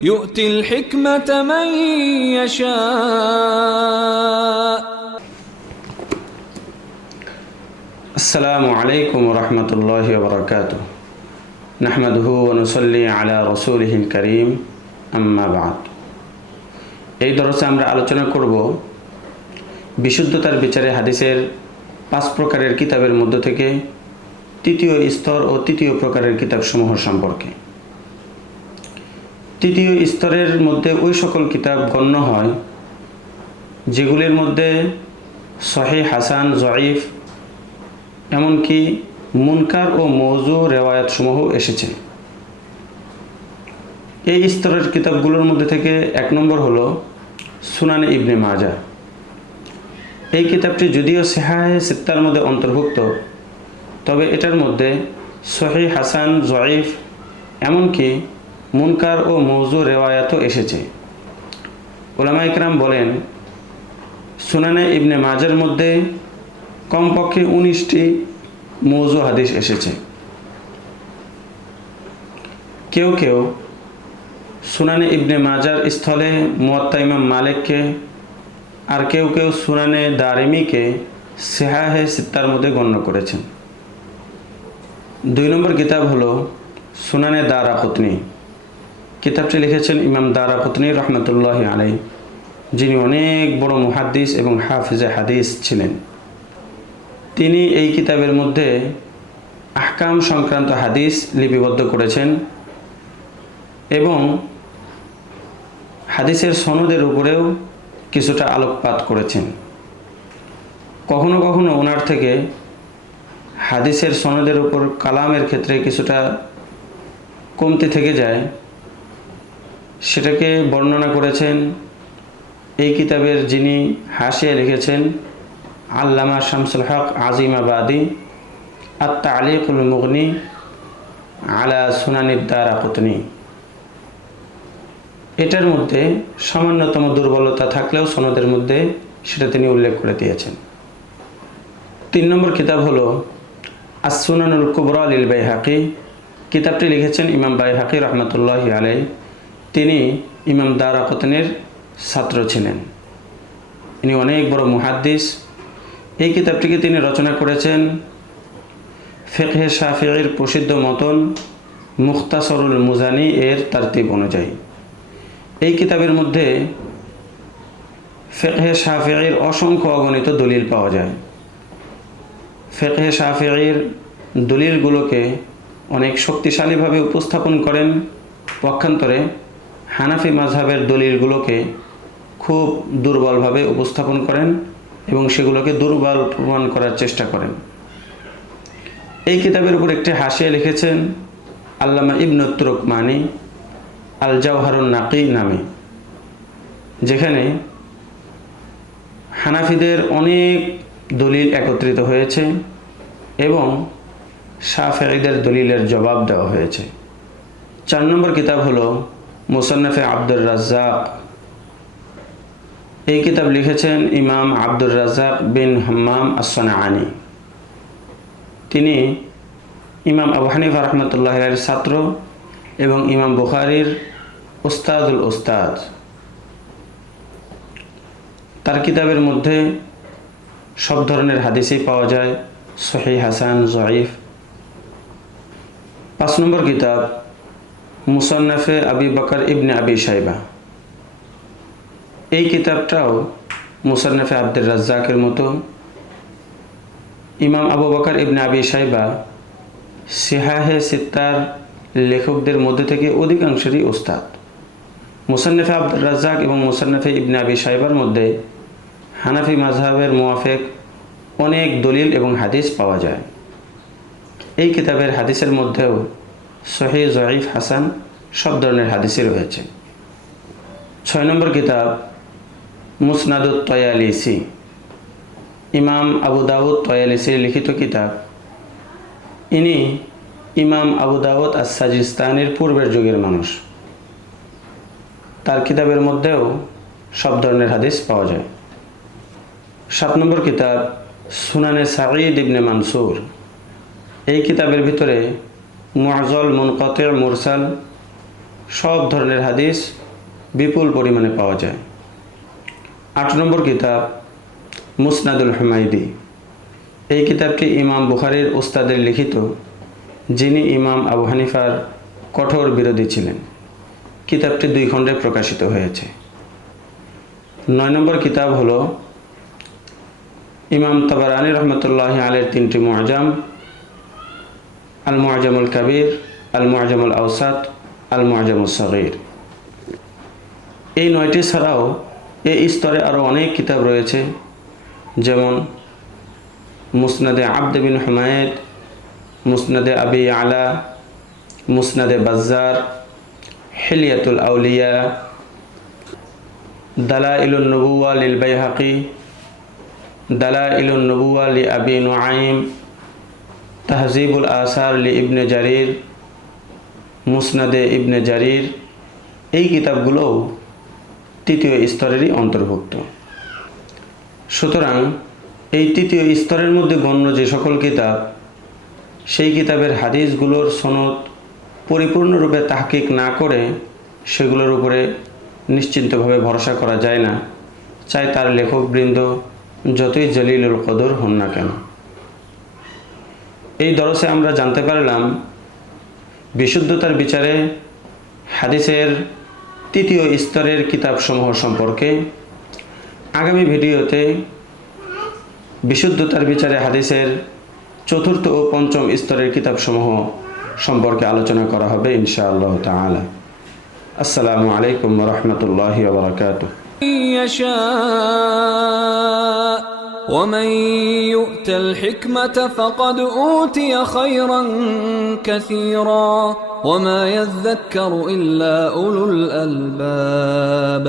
يؤتي الحكمة من يشاء. السلام عليكم ورحمة الله وبركاته. نحمده ونصلي على رسوله الكريم أما بعد. এই দরসে আমরা আলোচনা করব বিশুদ্ধতার বিচারে হাদিসের 5 প্রকারের কিতাবের মধ্য থেকে তৃতীয় স্তর ও তৃতীয় প্রকারের কিতাবসমূহ সম্পর্কে। তৃতীয় স্তরের মধ্যে ওই সকল কিতাব গণ্য হয় যেগুলির মধ্যে সহিহ, হাসান, জয়ীফ এমনকি মুনকার ও মওযু রেওয়ায়াতসমূহ এসেছে। এই স্তরের কিতাবগুলোর মধ্যে থেকে 1 নম্বর হলো সুনানে ইবনে মাজাহ। এই কিতাবটি যদিও সিহাহে সিত্তার মধ্যে অন্তর্ভুক্ত, তবে এটার মধ্যে সহিহ, হাসান, জয়ীফ এমনকি মুনকার ও মওযু রেওয়ায়াতও এসেছে। উলামায়ে কেরাম বলেন, সুনানে ইবনে মাজাহর মধ্যে কমপক্ষে 19টি মওযু হাদিস এসেছে। কেউ কেউ সুনানে ইবনে মাজাহর স্থলে মুয়াত্তা ইমাম মালিককে, আর কেউ কেউ সুনানে দারিমিকে সিহাহে সিত্তার মধ্যে গণ্য করেছেন। 2 নম্বর কিতাব হলো সুনানে দারাকুতনি। কিতাবটি লিখেছেন ইমাম দারাকুতনি রহমতুল্লাহি আলাইহি, যিনি অনেক বড় মুহাদ্দিস এবং হাফিজে হাদিস ছিলেন। তিনি এই কিতাবের মধ্যে আহকাম সংক্রান্ত হাদিস লিপিবদ্ধ করেছেন এবং হাদিসের সনদের উপরেও কিছুটা আলোকপাত করেছেন। কখনো কখনো ওনার থেকে হাদিসের সনদের উপর কালামের ক্ষেত্রে কিছুটা কমতি থেকে যায়, সেটাকে বর্ণনা করেছেন এই কিতাবের যিনি হাশিয়া লিখেছেন আল্লামা শামসুল হক আজিমাবাদী আত-তালিকুল মুগনি আলা সুনানিদ দারাকুতনি। এটার মধ্যে সামান্যতম দুর্বলতা থাকলেও সনদের মধ্যে সেটা তিনি উল্লেখ করে দিয়েছেন। 3 নম্বর কিতাব হলো আস-সুনানুল কুবরা লিল বাইহাকি। কিতাবটি লিখেছেন ইমাম বাইহাকি রহমতুল্লাহি আলাইহি। তিনি ইমাম দারাকুতনির ছাত্র ছিলেন। ইনি অনেক বড় মুহাদ্দিস। এই কিতাবটিকে তিনি রচনা করেছেন ফিকহে শাফিঈর প্রসিদ্ধ মতন মুখতাসরুল মুজানি এর তারতিব অনুযায়ী। এই কিতাবের মধ্যে ফিকহে শাফিঈর অসংখ্য অগণিত দলিল পাওয়া যায়। ফিকহে শাফিঈর দলিলগুলোকে অনেক শক্তিশালীভাবে উপস্থাপন করেন, পক্ষান্তরে হানাফি মাযহাবের দলিলগুলোকে খুব দুর্বলভাবে উপস্থাপন করেন এবং সেগুলোকে দুর্বল প্রমাণ করার চেষ্টা করেন। এই কিতাবের উপর একটি হাশিয়া লিখেছেন আল্লামা ইবনে তুরকমানি আল জাওহারুন নাকি নামে, যেখানে হানাফিদের অনেক দলিল একত্রিত হয়েছে এবং শাফিঈদের দলিলের জবাব দেওয়া হয়েছে। 4 নম্বর কিতাব হলো মুসান্নাফে আব্দুর রাজ্জাক। এই কিতাব লিখেছেন ইমাম আব্দুর রাজ্জাক বিন হাম্মাম আস-সানাআনী। তিনি ইমাম আবু হানিফা রহমতুল্লাহি আলাইহির ছাত্র এবং ইমাম বুখারীর উস্তাদুল উস্তাদ। তার কিতাবের মধ্যে সব ধরনের হাদিসই পাওয়া যায়, সহিহ, হাসান, জয়ীফ। 5 নম্বর কিতাব মুসান্নাফে আবি বকর ইবনে আবি শাইবা। এই কিতাবটাও মুসান্নাফে আব্দুর রাজ্জাকের মতো। ইমাম আবু বকর ইবনে আবি শাইবা সিহাহে সিত্তার লেখকদের মধ্যে থেকে অধিকাংশেরই উস্তাদ। মুসান্নাফে আব্দুর রাজ্জাক এবং মুসান্নাফে ইবনে আবি শাইবার মধ্যে হানাফি মাযহাবের মুওয়াফিক অনেক দলিল এবং হাদিস পাওয়া যায়। এই কিতাবের হাদিসের মধ্যেও সহিহ, জয়ীফ, হাসান সব ধরনের হাদিসই রয়েছে। 6 নম্বর কিতাব মুসনাদুত তয়ালিসি। ইমাম আবু দাউদ তয়ালিসির লিখিত কিতাব। ইনি ইমাম আবু দাউদ আস-সাজিস্তানির পূর্বের যুগের মানুষ। তার কিতাবের মধ্যেও সব ধরনের হাদিস পাওয়া যায়। 7 নম্বর কিতাব সুনানে সাঈদ ইবনে মানসুর। এই কিতাবের ভিতরে মুআজ্জাল, মুনকাতি', মুরসাল সব ধরনের হাদিস বিপুল পরিমাণে পাওয়া যায়। 8 নম্বর কিতাব মুসনাদুল হুমায়দি। এই কিতাবটি ইমাম বুখারীর উস্তাদের লিখিত, যিনি ইমাম আবু হানিফার কঠোর বিরোধী ছিলেন। কিতাবটি 2 খণ্ডে প্রকাশিত হয়েছে। 9 নম্বর কিতাব হলো ইমাম তাবারানী রহমতুল্লাহি আলাইহির 3টি মুআজাম, আল মুআজামুল কাবীর, আল মুআজামুল আওসাত, আল মুআজামুস সাগীর। এই 9টি ছাড়াও এই স্তরে আরও অনেক কিতাব রয়েছে, যেমন মুসনাদে আবদ বিন হুমায়দ, মুসনাদে আবি আলা, মুসনাদে বাজ্জার, হিলিয়াতুল আউলিয়া, দালাইলুন নবুওয়া লিল বাইহাকি, দালাইলুন নবুওয়া লি আবি নুআইম, তাহজিবুল আসার লি ইবনে জারির, মুসনাদে ইবনে জারির। এই কিতাবগুলোও 3য় স্তরেরই অন্তর্ভুক্ত। সুতরাং এই 3য় স্তরের মধ্যে গণ্য যে সকল কিতাব, সেই কিতাবের হাদিসগুলোর সনদ পরিপূর্ণরূপে তাহকিক না করে সেগুলোর উপরে নিশ্চিন্তভাবে ভরসা করা যায় না, চাই তার লেখকবৃন্দ যতই জলিলুল কদর হন না কেন। এই দরসে আমরা জানতে পারলাম বিশুদ্ধতার বিচারে হাদিসের 3য় স্তরের কিতাবসমূহ সম্পর্কে। আগামী ভিডিওতে বিশুদ্ধতার বিচারে হাদিসের 4র্থ ও 5ম স্তরের কিতাবসমূহ সম্পর্কে আলোচনা করা হবে ইনশাআল্লাহ তাআলা। আসসালামু আলাইকুম ওয়া রাহমাতুল্লাহি ওয়া বারাকাতুহু। ومن يؤت الحكمة فقد أوتي خيرا كثيرا وما يذكر إلا أولو الألباب.